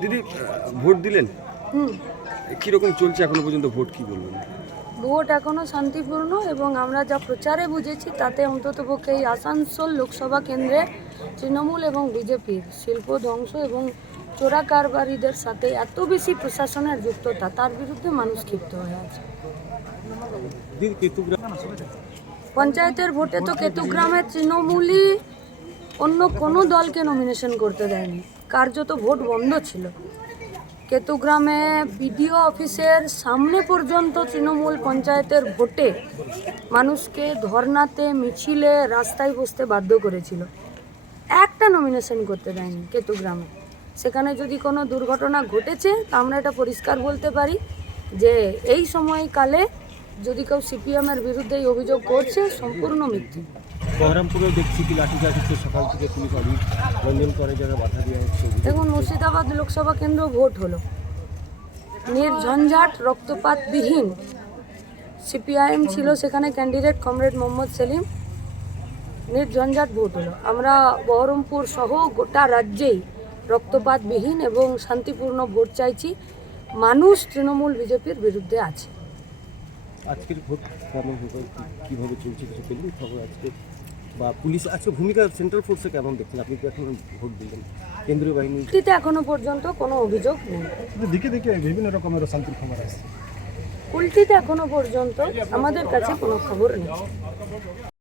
দিদি ভোট দিলেন কিরকম চলছে এখনো পর্যন্ত ভোট কি বলবেন ভোট এখনো শান্তিপূর্ণ এবং আমরা যা প্রচারে বুঝেছি তাতে অন্তত পক্ষে এই আসানসোল লোকসভা কেন্দ্রে তৃণমূল এবং বিজেপির শিল্প ধ্বংস এবং চোরা কারবারিদের সাথে এত বেশি প্রশাসনের যুক্ততা তার বিরুদ্ধে মানুষ ক্ষিপ্ত হয়ে আছে পঞ্চায়েতের ভোটে তো কেতুগ্রামের তৃণমূলই অন্য কোনো দলকে নমিনেশন করতে দেয়নি কার্যত ভোট বন্ধ ছিল কেতুগ্রামে বিডিও অফিসের সামনে পর্যন্ত তৃণমূল পঞ্চায়েতের ভোটে মানুষকে ধর্নাতে মিছিলে রাস্তায় বসতে বাধ্য করেছিল একটা নমিনেশন করতে দেয়নি কেতুগ্রামে সেখানে যদি কোনো দুর্ঘটনা ঘটেছে তা আমরা এটা পরিষ্কার বলতে পারি যে এই সময়কালে যদি কেউ সিপিএমের বিরুদ্ধে অভিযোগ করছে সম্পূর্ণ মিথ্যে বহরমপুরেও দেখছি কি লাঠিচার্জ হচ্ছে সকাল থেকে পুলিশ অভিযোগ করে যারা বাধা দেওয়া হচ্ছে দেখুন মুর্শিদাবাদ লোকসভা কেন্দ্র ভোট হলো নির্ঝঞ্ঝাট রক্তপাতবিহীন সিপিআইএম ছিল সেখানে ক্যান্ডিডেট কমরেড মোহাম্মদ সেলিম নির্ঝঞ্ঝাট ভোট হলো আমরা বহরমপুর সহ গোটা রাজ্যেই রক্তপাতবিহীন এবং শান্তিপূর্ণ ভোট চাইছি মানুষ তৃণমূল বিজেপির বিরুদ্ধে আছে আজকের ভোট চলছে কিছু খবর আজকে বা পুলিশ আজকে আচ্ছা, ভূমিকা সেন্ট্রাল ফোর্সে কেমন দেখছেন আপনি তো এখন ভোট দিলেন কেন্দ্রীয় বাহিনী টিতে এখনো পর্যন্ত কোনো অভিযোগ নেই দিকে দিকে বিভিন্ন রকমের শান্তির খবর আসছে কুলটিতে এখনো পর্যন্ত আমাদের কাছে কোনো খবর নেই